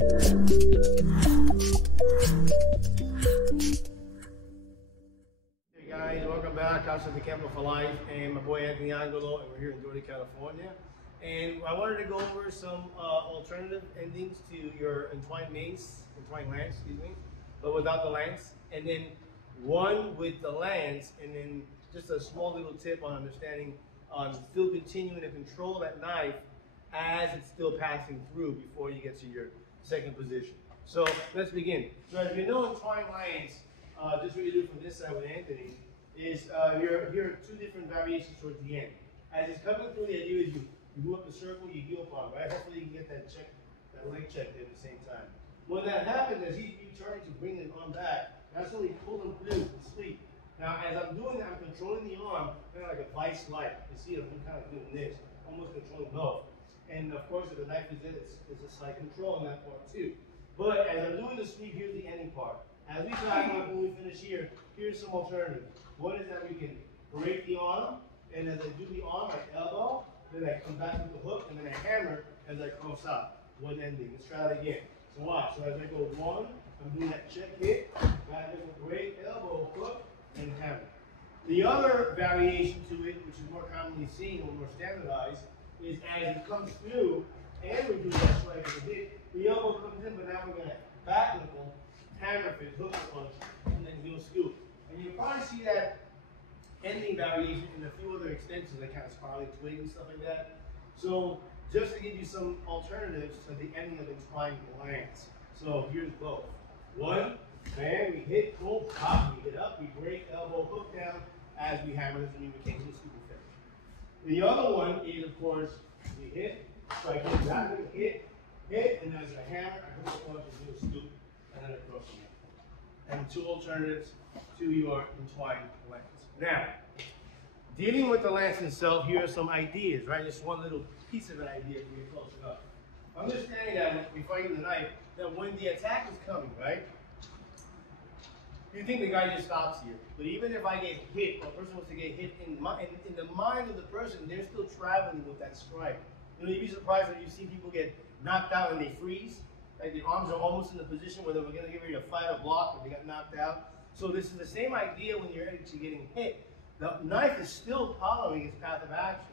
Hey guys, welcome back. House of the Camper for Life, and my boy Anthony Angelo, and we're here in Doherty, California. And I wanted to go over some alternative endings to your entwined lance, excuse me, but without the lance, and then one with the lance, and then just a small little tip on understanding on still continuing to control that knife as it's still passing through before you get to your second position. So let's begin. So if you know entwined lance, just what you do from this side with Anthony is here are two different variations towards the end. As it's coming through, the idea is you go up the circle, you heel palm, right? Hopefully you can get that leg check there at the same time. When that happens, as you turn to bring the arm back, that's only pulling through the sleeve. Now, as I'm doing that, I'm controlling the arm kind of like a vice light. You see, I'm kind of doing this, almost controlling both. And of course, if the knife is in, it's a slight control on that part too. But as I'm doing the sweep, here's the ending part. As we talk about when we finish here, here's some alternatives. One is that we can break the arm, and as I do the arm, I elbow, then I come back with the hook, and then I hammer as I cross out. One ending. Let's try that again. So watch. So as I go one, I'm doing that check hit, back with a break, elbow, hook, and hammer. The other variation to it, which is more commonly seen or more standardized, is as it comes through, and we do that strike as a hit, the elbow comes in, but now we're going to back knuckle, hammer fist, hook punch, and then heel scoop. And you'll probably see that ending variation in a few other extensions, like kind of spiraling twig and stuff like that. So just to give you some alternatives to the ending of entwined lance. So here's both. One, bam, we hit, boom, pop, we hit up, we break, elbow, hook down, as we hammer this, and we became heel scoop and finish. The other one is, of course, we hit, strike it, exactly, hit, and as a hammer, I hook the punch and heel scoop, and then I cross them out. And two alternatives to your entwined lance. Now, dealing with the lance itself, here are some ideas, right? Just one little piece of an idea for you to close it up. Understanding that before I get the knife, that when the attack is coming, right? You think the guy just stops here, but even if I get hit, or a person wants to get hit, in the mind of the person, they're still traveling with that strike. You know, you'd be surprised when you see people get knocked out and they freeze. Like the arms are almost in the position where they were going to get ready to fight or block, but they got knocked out. So this is the same idea when you're actually getting hit. The knife is still following its path of action.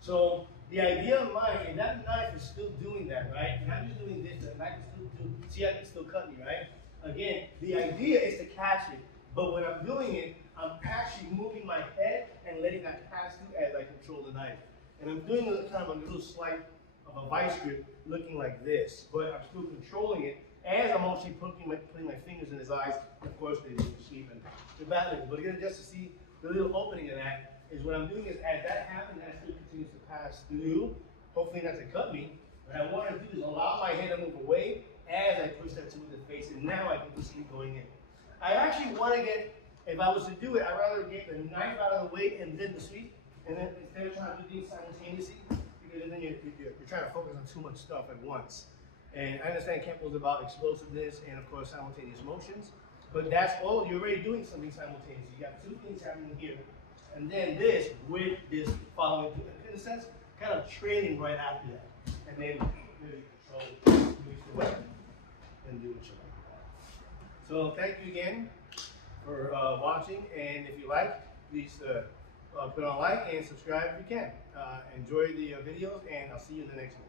So the idea of mine, and that knife is still doing that, right? And I'm just doing this, and I can still do, see I can still cut me, right? Again, the idea is to catch it, but when I'm doing it, I'm actually moving my head and letting that pass through as I control the knife. And I'm doing a kind of a little slight of a vice grip looking like this, but I'm still controlling it as I'm actually putting my fingers in his eyes. Of course, they do sleep and they're battling. But again, just to see the little opening of that is what I'm doing is as that happens, that still continues to pass through, hopefully not to cut me. What I want to do is allow my head to move away as I push that to the face, and now I can do sleep going in. I actually want to get, if I was to do it, I'd rather get the knife out of the way and then the sweep, and then instead of trying to do these simultaneously, because then you're trying to focus on too much stuff at once. And I understand Kempo's about explosiveness and of course simultaneous motions, but that's all, you're already doing something simultaneously. You got two things happening here, and then this with this following, in a sense, kind of trailing right after that. And then really control, use the weapon, and do what you like. So thank you again for watching, and if you like, please put on a like and subscribe if you can. Enjoy the videos, and I'll see you in the next one.